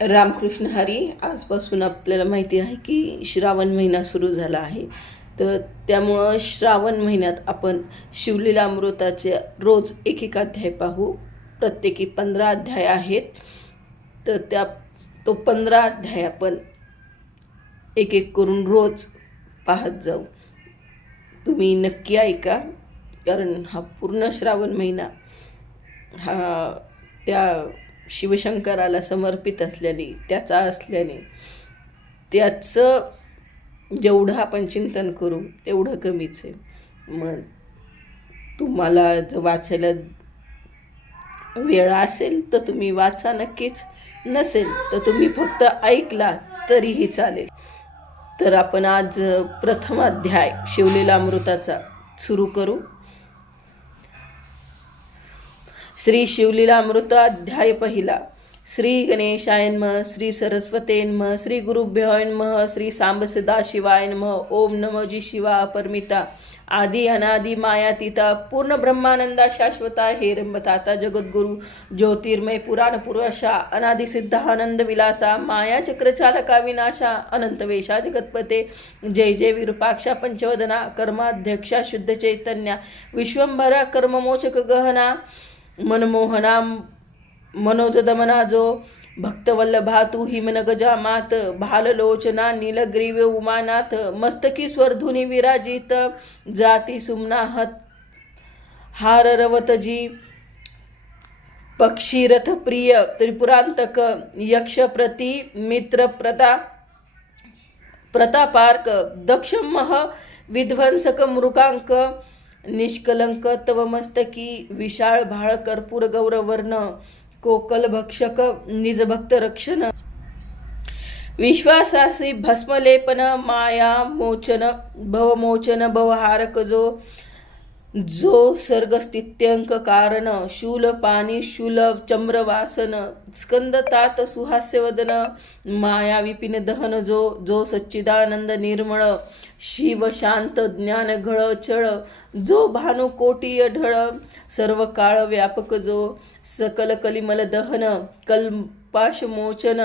रामकृष्ण हरी. आजपासून आपल्याला माहिती आहे की श्रावण महिना सुरू झाला आहे. तर त्यामुळं श्रावण महिन्यात आपण शिवलीलामृताचे रोज एक अध्याय पाहू. प्रत्येकी 15 अध्याय आहेत. तर तो 15 अध्याय आपण एक करून रोज पाहत जाऊ. तुम्ही नक्की ऐका, कारण हा पूर्ण श्रावण महिना हा त्या शिवशंकराला समर्पित असल्याने, त्याचा असल्याने त्याचं जेवढं आपण चिंतन करू तेवढं कमीच आहे. मग तुम्हाला जर वाचायला वेळ असेल तर तुम्ही वाचा नक्कीच, नसेल तर तुम्ही फक्त ऐकला तरीही चालेल. तर आपण आज प्रथम अध्याय शिवलीलामृताचा सुरू करू. श्री शिवलीलामृत अध्याय पहिला. श्री गणेशाय नमः, श्री सरस्वते नमः, श्री गुरुभ्यो नमः, श्री सांब सदाशिवाय नमः. ओम नमो जी शिवा परमिता, आदि अनादि मायातीता, पूर्ण ब्रह्मानंदा शाश्वता, हेरंबताता जगद्गुरु, ज्योतिर्मय पुराण पुरुषा, अनादि सिद्धानंद विलासा, माया चक्रचालका विनाशा, अनंत वेशा जगतपते, जय जय विरूपाक्षा पंचवदना, कर्माध्यक्षा शुद्ध चैतन्या, विश्वंभरा कर्ममोचक गहना, मनमोहना मनोजदमना जो, भक्तवल्लभा तू हिमन गजा मात, भाललोचना नीलग्रीव उमानाथ, मस्तकी स्वरधुनी विराजित, जाती सुमनाहत हार रवतजी, पक्षीरथ प्रिय त्रिपुरांतक, यक्ष प्रति मित्र प्रतापार्क, दक्ष मह विध्वंसक मृगांक, निष्कलंक तव मस्तकी, विशाळ भाळ कर्पूर गौरवर्ण, कोकल भक्षक निजभक्त रक्षण, विश्वासासी भस्मलेपन, माया मोचन भवमोचन भवहारक जो सर्गस्थित्यंक कारण, शूल पाणी शूल चम्रवासन, स्कंदतात सुहास्यवदन, माया विपिन दहन जो सच्चिदानंद निर्मळ, शिव शांत ज्ञान घळ चळ, जो भानु कोटी ढळ, सर्व काळ व्यापक जो, सकल कलिमल दहन, कल्पाश मोचन,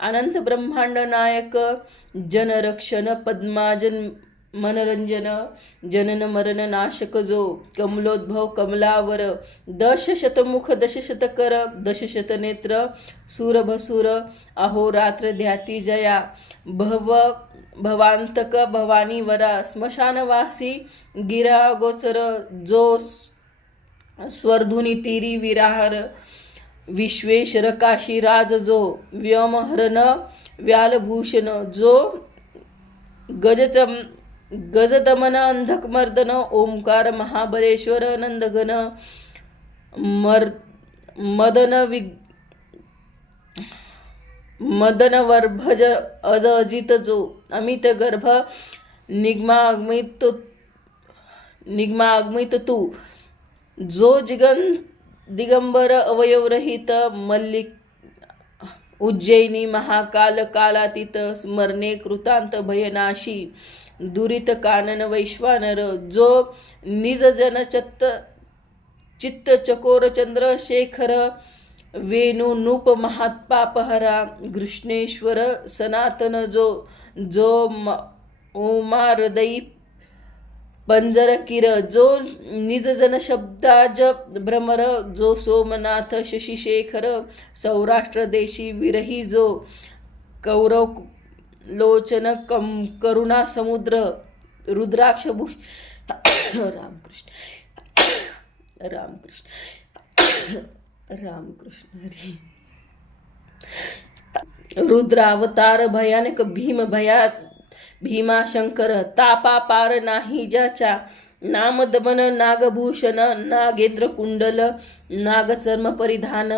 अनंत ब्रह्मांड नायक, जनरक्षण पद्माजन मनरंजन, जनन मरण नाशक जो, कमलोद्भव कमलावर, दशशतमुख दशशतकर, दशशत नेत्र, सूरभसूर, अहोरात्र ध्याती जया, भवांतक भवानी वरा, स्मशानवासी गिरा गोचर, जो स्वरधुनी तीरी विराहार, विश्वेश्वर काशीराज जो, व्योमहरण व्यालभूषण जो, गजदमन अंधकमर्दन, ओंकार महाबलेश्वर नंदघन, मदनवर्भज अज अजित जो, अमित गर्भ निगमागमित तू, जो दिगंबर अवयवरहित, मल्लिक उज्जैनी महाकाल कालातीत, स्मरणे कृतांत भयनाशी, दुरित कानन वैश्वानर, जो निज जन चित्त चकोर चंद्रशेखर, वेणु नूप महात्पापहरा, कृष्णेश्वर सनातन जो उमारदयी पंजर किर, जो निज जन शब्दाज भ्रमर, जो सोमनाथ शशिशेखर, सौराष्ट्र देशी विरही जो, कौरव लोचन करुणा समुद्र, रुद्राक्ष भूष रामकृष्ण रामकृष्ण रामकृष्ण हरी. रुद्रावतार भयानक भीमा शंकर, तापा पार नाही ज्याच्या, नामदमन नागभूषण, नागेंद्र कुंडल नागचर्म परिधान,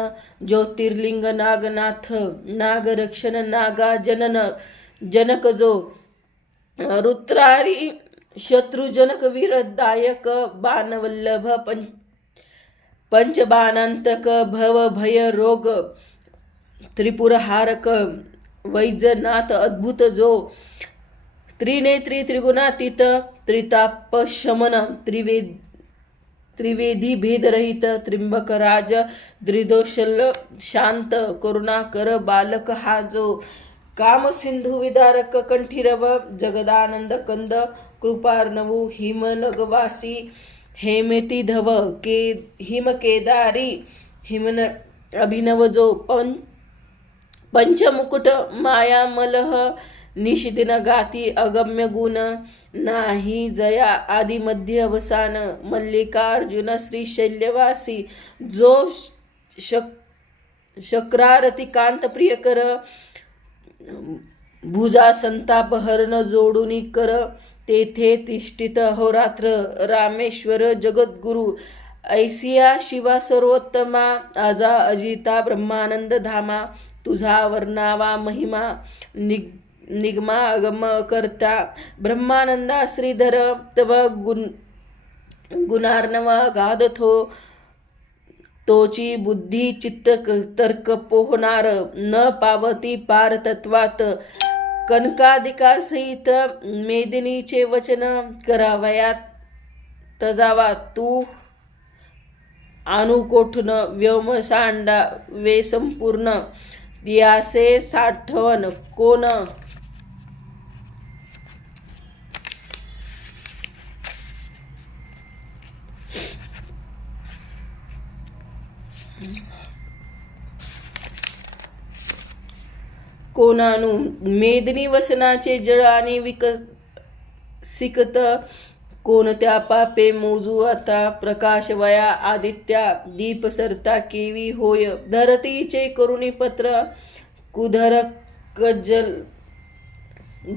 ज्योतिर्लिंग नागनाथ, नागरक्षण नागा जनक जो, रुद्रारी शत्रुजनक वीरदायक, बाणवल्लभ पंचबाणांतक, भव भय रोग त्रिपुरहारक, वैजनाथ अद्भुत जो, त्रिनेत्री त्रिगुणातीत, त्रिताप शमन त्रिवेदी भेदरहित त्रिंबक राज द्रिदोषल शांत करुणाकर बालक हा जो काम सिंधू विदारक कंठीरव जगदानंद कंद कृपार्णवू हिमनगवासी हेमेती धव के हिमकेदारी हिमन अभिनव जो पंचमुकुट मायामलह निशिदिन गाती अगम्य गुण नाही जया आदि मध्य अवसान मल्लिकार्जुन श्री शैल्यवासी जो शक्रारती कांत प्रियकर भुजा संताप हरण जोडुनी कर तेथे तिष्ठित अहोरात्र रामेश्वर जगद्गुरु ऐसिया शिवा सर्वोत्तमा आजा अजिता ब्रह्मानंद धामा तुझा वर्णावा महिमा निगमा अगम करता ब्रह्मानंदा श्रीधर तव गुणार्णवा गाधथो तोची बुद्धी चित्त तर्क पोहणार न पावती पार तत्वात कनकादिका सहित मेदिनीचे वचन करावयात तजावा तू अनुकोठून व्योम सांडा वे संपूर्ण यासे साठवण कोण कोणानु मेदिनी वसनाचे जळ आणि विकसिकत कोणत्या पापे मोजू आता प्रकाश वया आदित्या दीप सरता केवी होय धरतीचे करुणी पत्र कुधर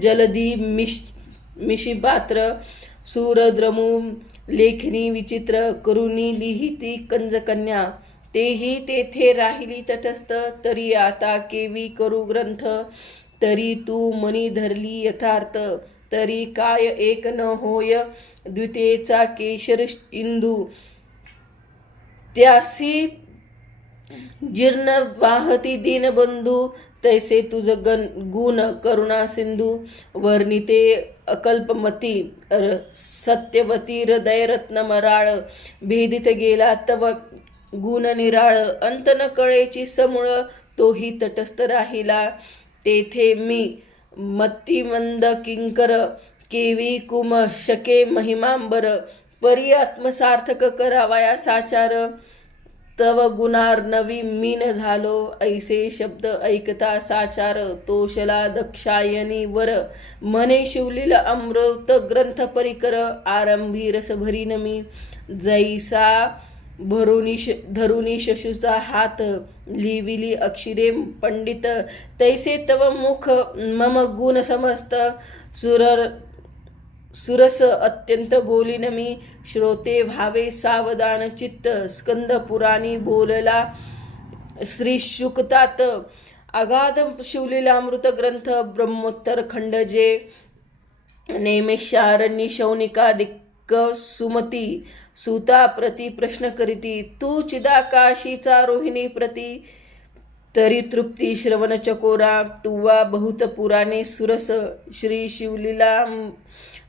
जलधी मिशिपात्र सूरद्रमू लेखनी विचित्र करुणी लिहिती कंजकन्या तेही तेथे राहिली तटस्थ तरी आता केवी करू ग्रंथ तरी तू मनी धरली यथार्थ तरी काय एक न होय द्वितीयेचा केशर इंदू त्यासी जीर्ण वाहती दीनबंधू तैसे तुझ गुण करुणा सिंधू वर्णिते अकल्पमती सत्यवती हृदय रत्न मराळ भेदित गेला तव गुण निराळ अंत न कळेची समूळ तोही तटस्थ राहिला तेथे मी मत्तिमंद किंकर केवी कुम शके महिमांबर परी आत्मसार्थक करावया साचार तव गुणार्णवी मीन झालो ऐसे शब्द ऐकता साचार तोषला दक्षायनी वर म्हणे शिवलील अमृत ग्रंथ परिकर आरंभी रस भरीन मी जैसा धरुनी शशूचा हात लिविली अक्षरे पंडित तैसे तव मुख मम गुण समस्त सुरस अत्यंत बोलिन मी श्रोते भावे सावधान चित्त स्कंद पुराणी बोलला श्री शुकतात अगाध शिवलीलामृत ग्रंथ ब्रह्मोत्तर खंड जे नेमेशारण्य शौनिका दिक्क सुमती सुता प्रति प्रश्न करीती तू चिदाकाशीचा रोहिणी प्रति तरी तृप्ती श्रवण चकोरा तुवा बहुत पुराणे सुरस श्री शिवलीला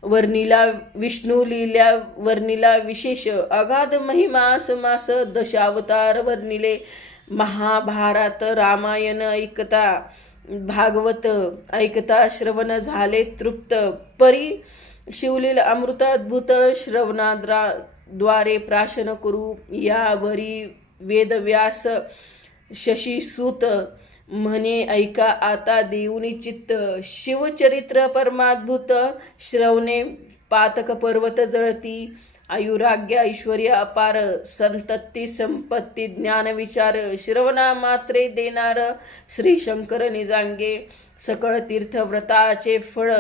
वर्णिला विष्णू लीला वर्णिला विशेष अगाध महिमास मास दशावतार वर्णिले महाभारत रामायण ऐकता भागवत ऐकता श्रवण झाले तृप्त परी शिवलील अमृत अद्भुत श्रवणाद्वारे प्राशन करू यावरी वेदव्यास शशीसूत म्हणे ऐका आता देऊनी चित्त शिवचरित्र परमाद्भुत श्रवणे पातक पर्वत जळती आयुराग्य ऐश्वर्य अपार संतती संपत्ती ज्ञान विचार श्रवणा मात्रे देणार श्री शंकर निजांगे सकळ तीर्थव्रताचे फळ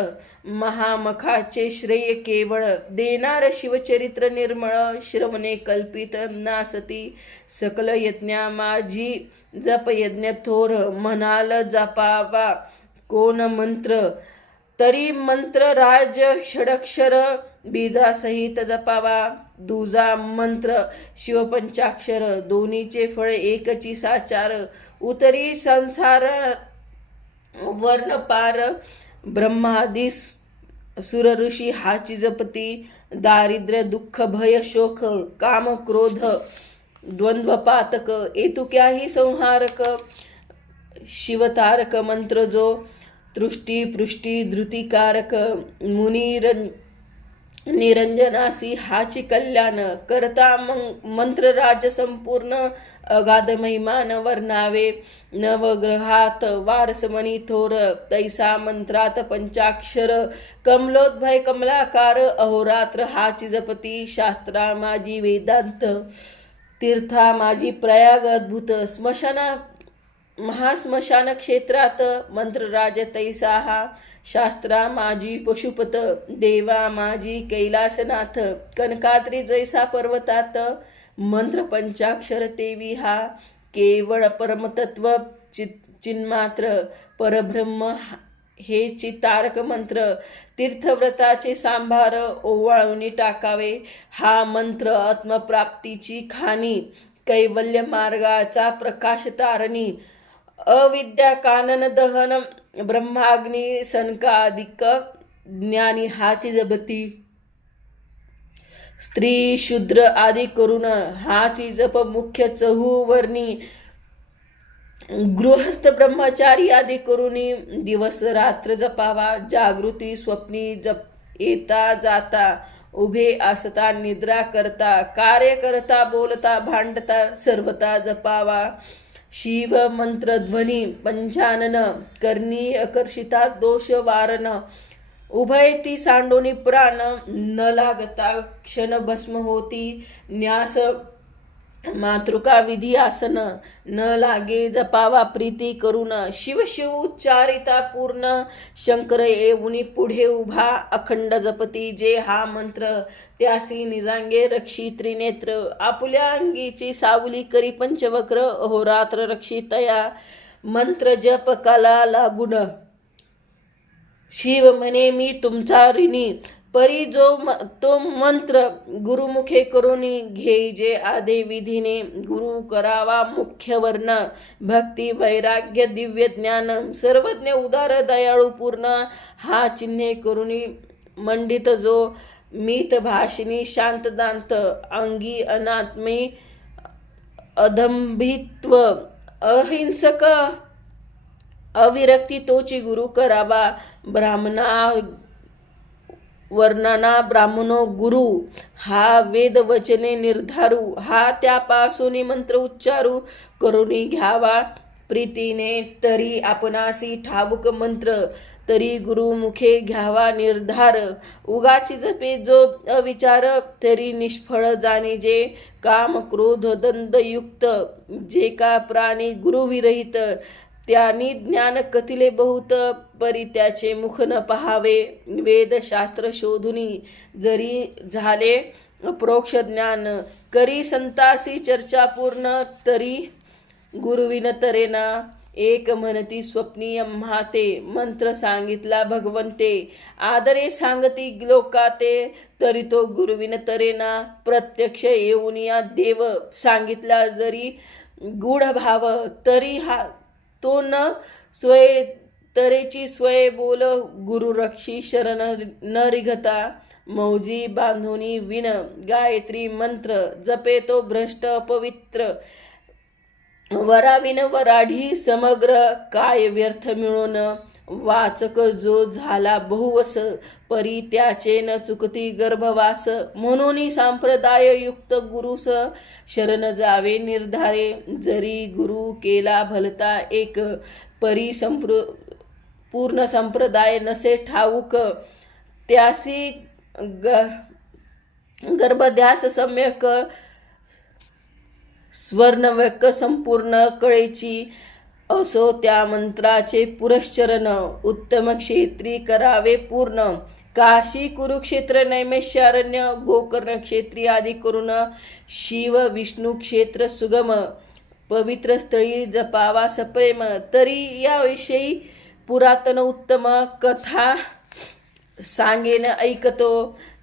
महामखाचे श्रेय केवळ देणार शिवचरित्र निर्मळ श्रवणे कल्पित नासती सकल यज्ञा माझी जप यज्ञ थोर म्हणाल जपावा कोण मंत्र तरी मंत्र राज षडक्षर बीजासहित जपावा दुजा मंत्र शिवपंचाक्षर दोन्हीचे फळ एकची साचार उतरी संसार वर्णपार ब्रह्मादी सुर ऋषी हाची जपती दारिद्र्य दुःख भय शोक काम क्रोध द्वंद्वपातक एतुक्याही संहारक शिवतारक मंत्र जो तृष्टी पृष्टी धृतिकारक निरंजनासी हाची कल्याण करता मंत्र राज संपूर्ण अगाध महिमान वर्णावे नवग्रहात वारसमणी थोर तैसा मंत्रात पंचाक्षर कमलोद्भय कमलाकार अहोरात्र हाची जपती शास्त्रा माझी वेदांत तीर्था माझी प्रयाग अद्भुत महास्मशान क्षेत्रात मंत्रराज तैसा हा शास्त्रा माझी पशुपत देवा माझी कैलासनाथ कनकाद्री जैसा पर्वतात मंत्र पंचाक्षर तेवी हा केवळ परमतत्व चिन्मात्र परब्रह्म हे चितारक मंत्र तीर्थव्रताचे सांभार ओवाळून टाकावे हा मंत्र आत्मप्राप्तीची खाणी कैवल्य मार्गाचा प्रकाश तारणी अविद्या कानन दहन ब्रह्माग्नी सनकादिक ज्ञानी हाची जपती स्त्री शूद्र आदी करून हाची जप मुख्य चहूवर्णी गृहस्थ ब्रह्मचारी आदी करुणी दिवस रात्र जपावा जागृती स्वप्नी जप येता जाता उभे असता निद्रा करता कार्य करता बोलता भांडता सर्वता जपावा शिव मंत्र ध्वनी पंचानन करणी आकर्षिता दोष वारण उभयती सांडोनी प्राण न लागता क्षण भस्म होती न्यास मातृका विधी आसन न लागे जपावा प्रीती करून शिव उच्चारिता पूर्ण शंकर येऊनी पुढे उभा अखंड जपती जे हा मंत्र त्यासी निजांगे रक्षी त्रिनेत्र आपुल्या अंगीची सावली करी पंचवक्र अहोरात्र रक्षितया मंत्र जप कला लागुन शिव म्हणे मी तुमचा ऋणी परी तो मंत्र गुरुमुखे करुणी घे जे आदे विधीने गुरु करावा मुख्य वर्ण भक्ती वैराग्य दिव्य ज्ञान सर्वज्ञ उदार दयाळू पूर्ण हा चिन्हे करुणी मंडित जो मीत भाषिणी शांतदांत अंगी अनात्मी अदंभित्व अहिंसक अविरक्ती तोची गुरु करावा ब्राह्मणा वर्णना ब्राह्मणो गुरु हा वेद वचने निर्धारू हा त्यापासून मंत्र उच्चारू करुणी घ्यावा प्रीतीने तरी आपणासी ठाऊक मंत्र तरी गुरुमुखे घ्यावा निर्धार उगाची जपे जो अविचार तरी निष्फळ जाणे जे काम क्रोध दंडयुक्त जे का प्राणी गुरुविरहित त्यांनी ज्ञान कथिले बहुत परी त्याचे मुख न पहावे वेदशास्त्र शोधुनी जरी झाले प्रोक्ष ज्ञान करी संतासी चर्चा पूर्ण तरी गुरुविन तरेना एक म्हणती स्वप्नीय म्हाते मंत्र सांगितला भगवंते आदरे सांगती लोकाते तरी तो गुरुविन तरेना प्रत्यक्ष येऊन या देव सांगितला जरी गूढ भाव तरी हा तो न स्वय तरेची स्वय बोल गुरु रक्षी शरण न रिघता मौजी बांधुनी विन गायत्री मंत्र जपे तो भ्रष्ट अपवित्र वराविन वराढी समग्र काय व्यर्थ मिळून वाचक जो झाला बहुवस परी त्याचे न चुकती गर्भवास म्हणून संप्रदाय युक्त गुरुस शरण जावे निर्धारे जरी गुरु केला भलता एक परी पूर्ण संप्रदाय नसे ठाऊक त्यासी गर्भध्यास सम्यक स्वर्णवक संपूर्ण कळेची असो त्या मंत्राचे पुरश्चरण उत्तम क्षेत्री करावे पूर्ण काशी कुरुक्षेत्र नैमिषारण्य गोकर्ण क्षेत्री आदी करून शिव विष्णू क्षेत्र सुगम पवित्र स्थळी जपावा सप्रेम तरी याविषयी पुरातन उत्तम कथा सांगेन ऐकतो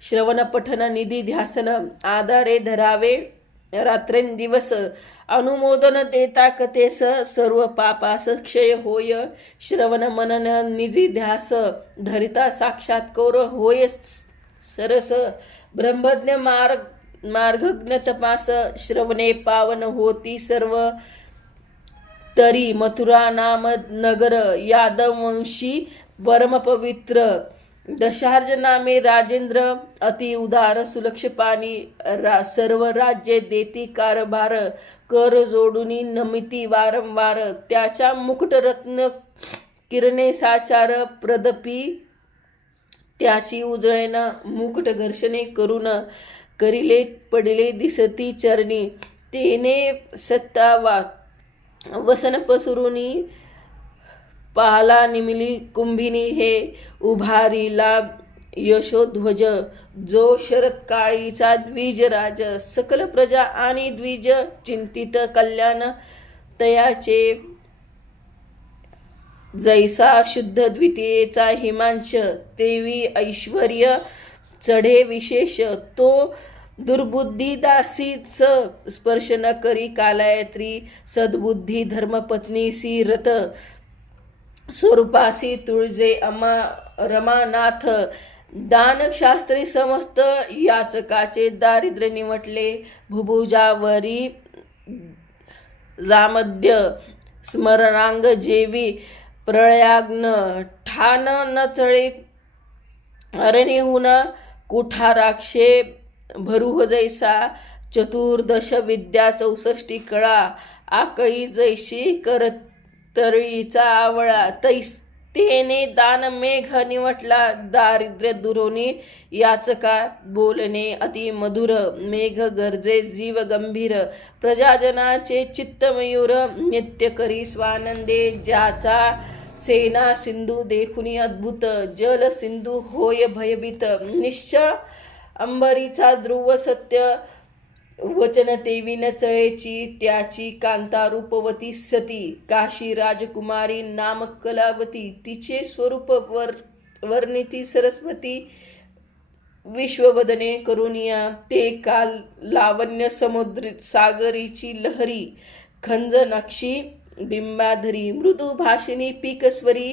श्रवण पठन निधी ध्यासन आधारे धरावे रात्रंदिवस अनुमोदन देता कथेस सर्व पापास क्षय होय श्रवण मनन निजी ध्यास धरिता साक्षात्कार होय सरस ब्रह्मज्ञ मार्गज्ञ तपास श्रवणे पावन होती सर्व, तरी मथुरा नाम नगर यादवंशी परम पवित्र, दशार्ज नामे राजेंद्र अति उदार सुलक्ष पाणी, सर्व राज्ये देती कारभार, कर जोडुनी नमिती वारंवार, त्याच्या मुकुटरत्न किरणे साचार प्रदपी, त्याची उजळेन मुकुट घर्षणे करून, करिले पडिले दिसती चरणी, तेने सत्ता वसन पसरुनी, पाहला निमिली कुंभिनी हे, उभारीला यशोध्वज जो शरद काळीचा द्विजराज, सकल प्रजा आणि द्विज चिंतित कल्याण तयाचे, जैसा शुद्ध द्वितीयेचा हिमांश, तेवी ऐश्वर्य चढे विशेष, तो दुर्बुद्धी दासीच स्पर्श न करी कालायत्री, सद्बुद्धी धर्मपत्नीसी रत, स्वरूपासी तुळजे रमानाथ, दानशास्त्री समस्त याचकाचे दारिद्र्य निवटले, भुभुजावरी जामध्य स्मरणांग जेवी, प्रळयाग्न ठाण न चळे, अरणीहून कुठाराक्षे भरू जैसा, चतुर्दश विद्या 64 कळा, आकळी जैशी करतळीचा आवळा, तेने दान मेघ निवटला, दारिद्र्य दुरोनी याचका, बोलणे अति मधुर, मेघ गरजे जीव गंभीर, प्रजाजनाचे चित्तमयूर, नित्य करी स्वानंदे, ज्याचा सेना सिंधू देखुनी अद्भुत, जल सिंधू होय भयभीत, निश्चळ अंबरीचा ध्रुव सत्य, वचन तेवी न चळेची, त्याची कांता रूपवती सती, काशी राजकुमारी नाम कलावती, तिचे स्वरूप वर्णिती सरस्वती, विश्ववदने करुनिया, ते काल लावण्य समुद्र सागरीची लहरी, खंज नक्षी बिंबाधरी, मृदू भाषिणी पीकस्वरी,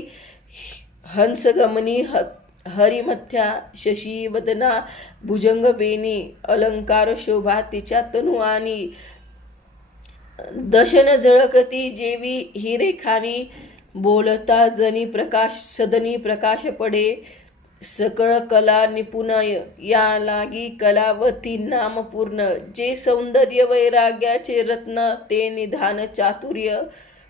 हंसगमनी हरिमथ्या, शशी वदना भुजंग वेणी, अलंकार शोभा तिच्या तनुआनी, दशन झळकती जेवी हिरेखानी, बोलता जनी प्रकाश सदनी प्रकाश पडे, सकळ कला निपुण या लागी कलावती नाम पूर्ण, जे सौंदर्य वैराग्याचे रत्न, ते निधान चातुर्य,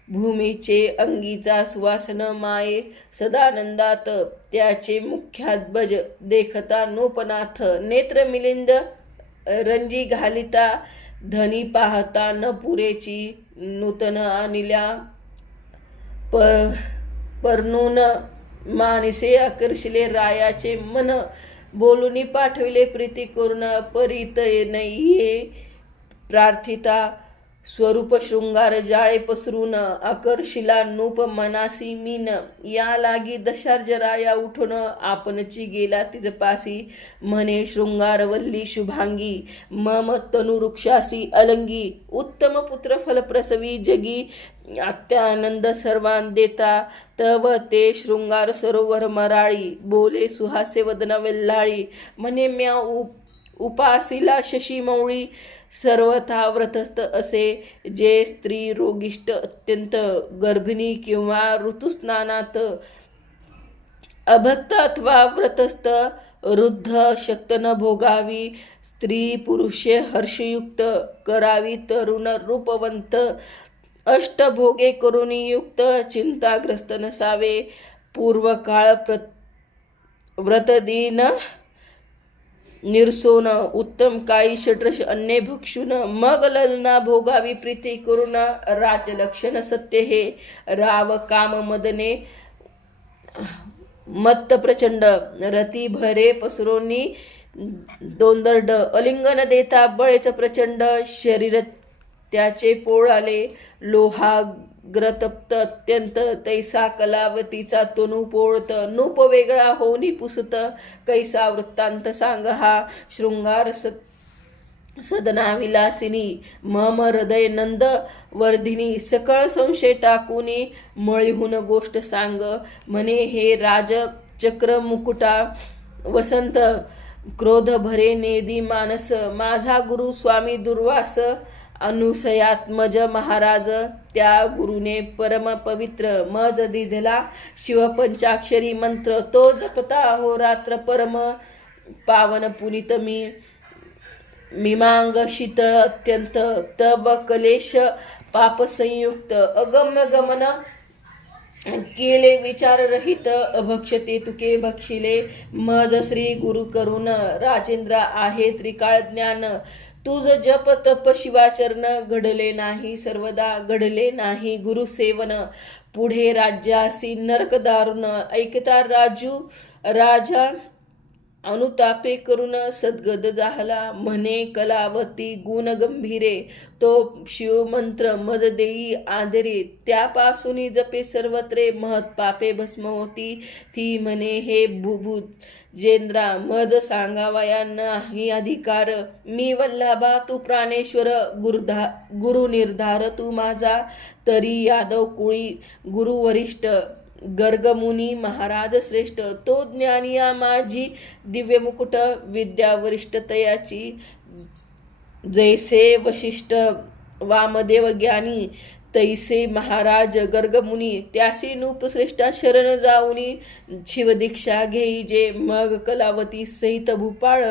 भूमीचे अंगीचा सुवासन माये सदानंदात, त्याचे मुख्याध्वज देखता नोपनाथ, नेत्र मिलिंद रंजी घालिता, धनी पाहता न पुरेची, नूतन अनिल्या परनून, मानिसे आकर्षिले रायाचे मन, बोलुनी पाठविले प्रीती करून, परितय नये प्रार्थिता, स्वरूप शृंगार जाळे पसरून, आकर्षिला नूप मनासी मीन, या लागी दशार्ज राया उठून, आपणची गेला तिजपासी, म्हणे शृंगारवल्ली शुभांगी, मम तनुवृक्षासी अलंगी, उत्तम पुत्र फलप्रसवी जगी, अत्यानंद सर्वान देता, तव ते शृंगार सरोवर मराळी, बोले सुहासे वदना वेल्हाळी, म्हणे म्या उपासीला शशी मौळी, सर्वथा व्रतस्थ असे जे स्त्री रोगिष्ट अत्यंत, गर्भिणी किंवा ऋतुस्नानात, अभक्त अथवा व्रतस्थ, वृद्ध शक्त न भोगावी, स्त्री पुरुषे हर्षयुक्त करावी, तरुण रूपवंत अष्टभोगे करुणी युक्त, चिंताग्रस्त नसावे, पूर्वकाळ व्रतदीन निरसोन, उत्तम काळी षड्रश अन्ने भक्षुन, मग ललना भोगावी प्रीती करून, राजलक्षण सत्य हे, राव काम मदने मत्त प्रचंड, रती भरे पसरोनी दोंदरड, अलिंगन देता बळेच प्रचंड, शरीर त्याचे पोळाले, लोहाग्रतप्त अत्यंत, तैसा कलावतीचा तनू पोळत, नूप वेगळा होनी पुसत, कैसा वृत्तांत सांग हा, शृंगार सदना विलासिनी, मम हृदय नंद वर्धिनी, सकळ संशय टाकूनी, मळीहून गोष्ट सांग, म्हणे हे राज चक्र मुकुटा वसंत, क्रोध भरे नेदी मानस, माझा गुरु स्वामी दुर्वास, अनुसयात्मज महाराज, त्या गुरुने परम पवित्र मज दिधला शिवपंचाक्षरी मंत्र, तो जपता अहोरात्र परम पावन पुनित मीमांग शीतळ अत्यंत, तब कलेश पाप संयुक्त, अगम्य गमन केले विचार रहित, अभक्षते तुके भक्षिले, मज श्री गुरु करुण, राजेंद्र आहे त्रिकाळ ज्ञान, तुझ जप तप शिवाचरण, घडले नाही सर्वदा घडले नाही गुरु सेवन, पुढे राज्यासी नरक दारुण, ऐकता राजा अनुतापे करून सद्गद झाला, म्हणे कलावती गुण गंभीरे, तो शिवमंत्र मज देई आदरे, त्यापासून जपे सर्वत्रे, महत पापे भस्म होती, ती म्हणे हे बुभूत जेंद्रा, मज सांगावया नाही अधिकार, मी वल्लभा तू प्राणेश्वर, गुरु निर्धार तू माझा, तरी यादव कुळी गुरु वरिष्ठ, गर्गमुनी महाराज श्रेष्ठ, तो ज्ञानिया माझी दिव्य मुकुट, विद्या वरिष्ठ तयाची, जैसे वशिष्ठ वामदेव ज्ञानी, तैसे महाराज गर्गमुनी, त्यासी नूपश्रेष्ठा शरण जाऊनी, शिवदीक्षा घेई जे, मग कलावती सहित भूपाळ,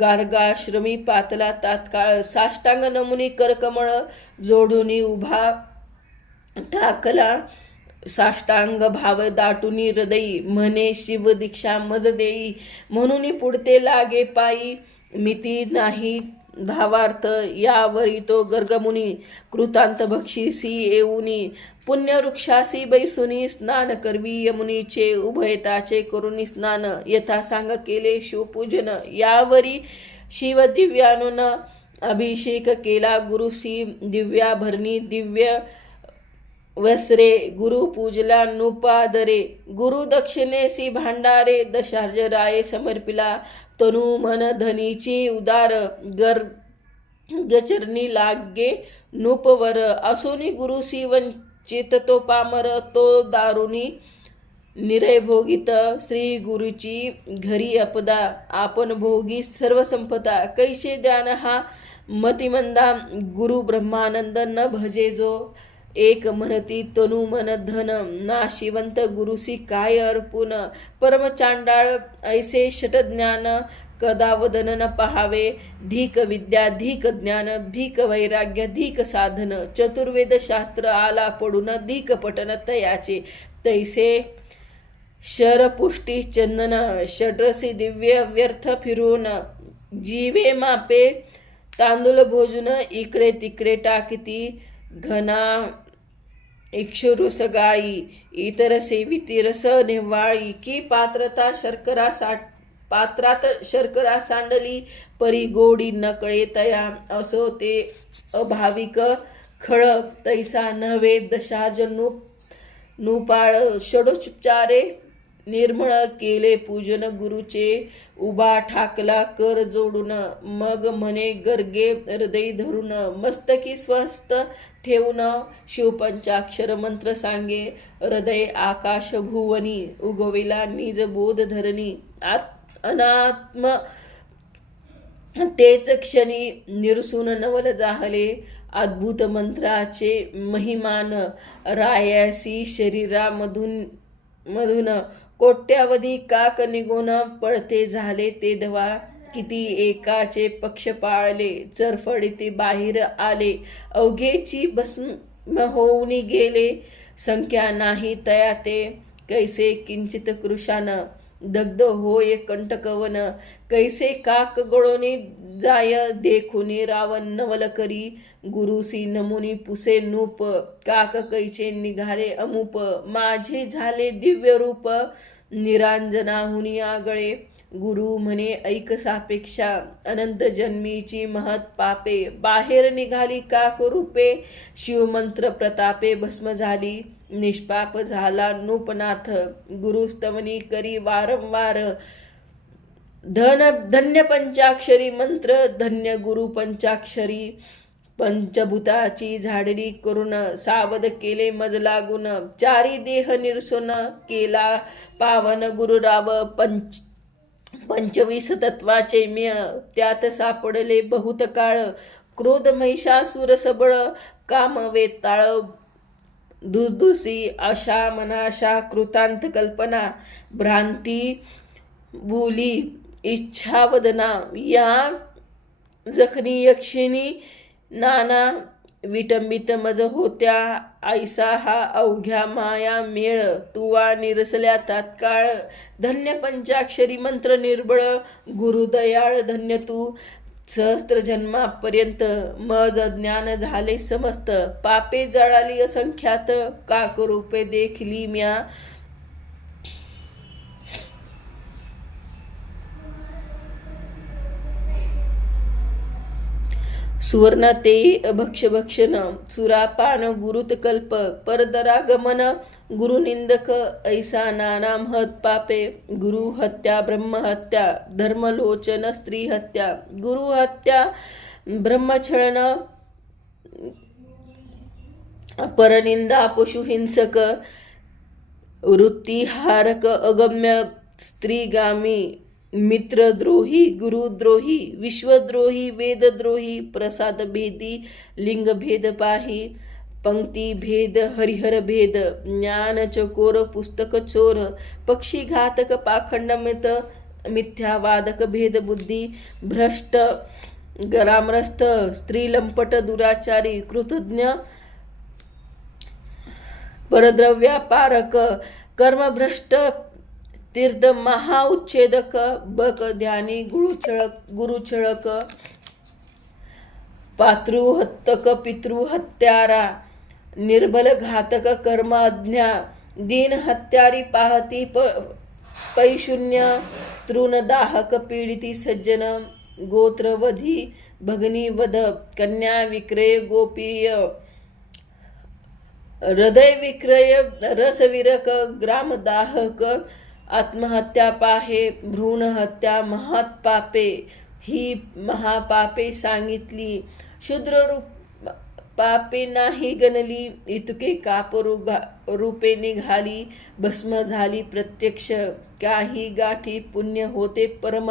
गार्गाश्रमी पातला तात्काळ, साष्टांग नमुनी करकमळ, जोडूनी उभा ठाकला, साष्टांग भाव दाटुनी हृदयी, म्हणे शिव दीक्षा मज देई, म्हणून पुढते लागे पायी, मिती नाही भावार्थ, यावरी तो गर्गमुनी, कृतांत भक्षीसी येऊनी, पुण्यवृक्षासी बैसुनी, स्नान करवी यमुनीचे, उभयताचे करुणी स्नान, यथा सांग केले शिवपूजन, यावरी शिव दिव्यानुन, अभिषेक केला गुरुसी, दिव्याभरणी दिव्य वस्त्रे, गुरु पूजला नृपादरे, गुरु दक्षिणेसी भांडारे, दशार्ज राये समर्पिला, तनु मन धनीची उदार, गचरणी लागे नृपवर, असोनी गुरुसी वंचित तो पामर, तो दारुणी निरय भोगित, श्री गुरुची घरी अपदा, आपण भोगी सर्व संपदा, कैसे ध्यान हा मतिमंदा, गुरु ब्रह्मानंद न भजे जो, एक म्हणती तनु मन धन, नाशिवंत गुरुसी काय अर्पुन, परम चांडाळ ऐसे षटज्ञान, कदा वदन न पहावे, धीक विद्या धीक ज्ञान, धीक वैराग्य धीक साधन, चतुर्वेद शास्त्र आला पडून, धीक पटन तयाचे, तैसे शरपुष्टी चंदन, षड्रसी दिव्य व्यर्थ फिरून, जीवे मापे तांदूळ भोजून, इकडे तिकडे टाकिती घना इक्षुरुस गाळी, इतर सेविती रस निव्वाळी, की पात्रात शर्करा सांडली, परी गोडी नकळे तया, असो ते अभाविक खळ, तैसा नव्हे दशार्ज नुपाळ, षडोपचारे निर्मळ केले पूजन गुरुचे, उभा ठाकला कर जोडून, मग म्हणे गर्गे हृदय धरून, मस्तकी स्वस्त ठेवून, शिवपंचाक्षर मंत्र सांगे, हृदय आकाश भुवनी, उगविला निज बोध धरणी, अनात्म तेच क्षणी निरसून नवल जाहले, अद्भुत मंत्राचे महिमान, रायासी शरीरामधून कोट्यावधी काक निघून, पळते झाले ते धवा, किती एकाचे पक्ष पाळले, चरफडीते बाहेर आले, अवघेची भस्म होऊन गेले, संख्या नाही तया ते, कैसे किंचित कृशान, दग्ध होय कंटकवन, कैसे काक गळोनी जाय, देखुनी रावण नवल करी, गुरुसी नमुनी पुसे नूप, काक कैचे निघाले अमूप, माझे झाले दिव्य रूप, निरांजनाहुनी आगळे, गुरु म्हणे ऐक सापेक्षा, अनंत जन्मीची महत पापे, बाहेर निघाली काक रूपे, शिवमंत्र प्रतापे भस्म झाली, निष्पाप झाला नूपनाथ, गुरुस्तवनी करी वारंवार, धन्य पंचाक्षरी मंत्र, धन्य गुरु पंचाक्षरी, पंचभूताची झाडणी करून, सावध केले मज लागून, चारी देह निरसून, केला पावन गुरुराव, पंचवीस तत्वाचे मेळ त्यात सापडले बहुत काळ. क्रोध महिषासुर सबळ काम वेताळ. दुसदुसी आशा मनाशा कृतांत कल्पना भ्रांती भूली इच्छा वदना. या जखनी यक्षिणी नाना विटंबित मज होत्या. ऐसा हा अवघ्या माया मेळ तुवा निरसल्या तात्काळ. धन्य पंचाक्षरी मंत्र निर्बळ गुरुदयाळ धन्य तू. सहस्त्र जन्मापर्यंत मज ज्ञान झाले समस्त. पापे जळाली असंख्यात काकरूपे देखली म्या. सुवर्ण ते भक्षभक्षण सुरापान गुरुतकल्प परदरागमन गुरुनिंदक. ऐसा नाना महत पापे गुरुहत्या ब्रह्महत्या धर्मलोचन स्त्रीहत्या. गुरुहत्या ब्रह्मछळन परनिंदा पशुहिंसक वृत्तिहारक अगम्य स्त्रीगामी मित्रद्रोही गुरुद्रोही विश्वद्रोही वेदद्रोही प्रसाद भेदी लिंगभेद पाही. पंक्ती भेद हरिहर भेद ज्ञान चकोर पुस्तक चोर. पक्षी घातक पाखंडमित मिथ्यावादक भेद बुद्धी भ्रष्ट ग्रामस्थ स्त्रीलंपट दुराचारी कृतज्ञ परद्रव्यापारक कर्मभ्रष्ट तीर्थ महाउच्छेदक बक ध्यानी गुरुछळक. पातृहत्तक पितृहत्यारा निर्बल घातक कर्म अज्ञा. दीन हत्यारी पाहती पैशून्य तृणदाहक पीडिती सज्जन. गोत्रवधी भगनी वध कन्या विक्रय गोपीय. हृदय विक्रय रसविरक ग्रामदाहक. आत्महत्या पाहे भ्रूण हत्या महत पापे. ही महापापे सांगितली शूद्र पापे नाही गणली. इतके रूपे निघाली भस्म झाली प्रत्यक्ष. काही गाठी पुण्य होते परम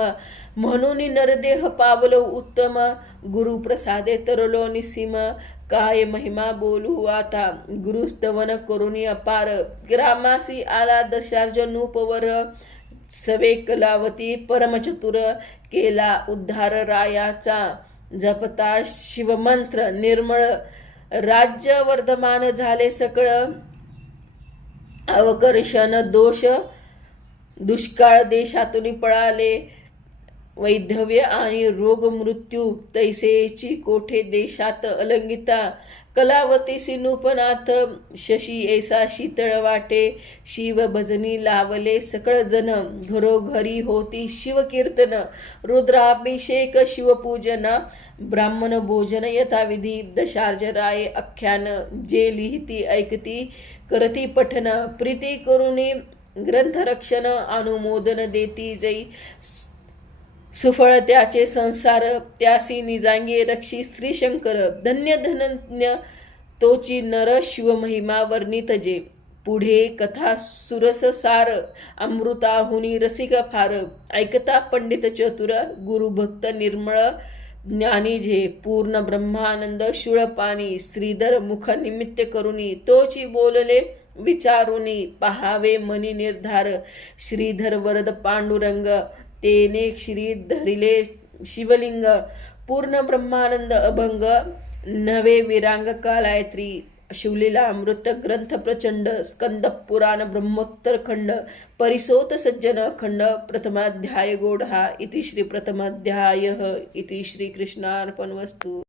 म्हणून नरदेह पावलो उत्तम. गुरुप्रसादे तरलो निसीम. काय महिमा बोलू आता गुरुस्तवन करुणी अपार. ग्रामासी आला दशार्जनूपवर सवे कलावती परमचतुर. केला उद्धार रायाचा जपता शिवमंत्र निर्मळ. राज्य वर्धमान झाले सकळ. अवकर्षण दोष दुष्काळ देशातून पळाले. वैधव्य आणि रोग मृत्यू तैसेची कोठे देशात अलंगिता. कलावतीसी नूपनाथ शशी ऐसा शीतळ वाटे. शिव भजनी लावले सकळ जन घरोघरी होती शिवकीर्तन. रुद्राभिषेक शिवपूजन ब्राह्मण भोजन यथाविधी. दशार्ज राय आख्यान जे लिहिती ऐकती करती पठन. प्रीती करुणी ग्रंथरक्षण अनुमोदन देती जै. सुफळ त्याचे संसार त्यासी निजांगे रक्षी श्रीशंकर. धन्य धन्य तोची नर शिवमहिमा वर्णित जे. पुढे कथा सुरस सार अमृताहुनी रसिक फार. ऐकता पंडित चतुर गुरुभक्त निर्मळ ज्ञानी जे. पूर्ण ब्रह्मानंद शूळपाणी श्रीधर मुख निमित्त करुणी. तोची बोलले विचारुनी पाहावे मनी निर्धार. श्रीधर वरद पांडुरंग तेने श्री धरिले शिवलिंग. पूर्ण ब्रह्मानंद अभंग नवे विरांग कालायत्री. शिवलीला अमृत ग्रंथ प्रचंड. स्कंद पुराण ब्रह्मोत्तर खंड. परिसोत सज्जन खंड. प्रथमाध्याय गोढा. इति श्री प्रथमाध्याय. इति श्री कृष्णार्पणमस्तु.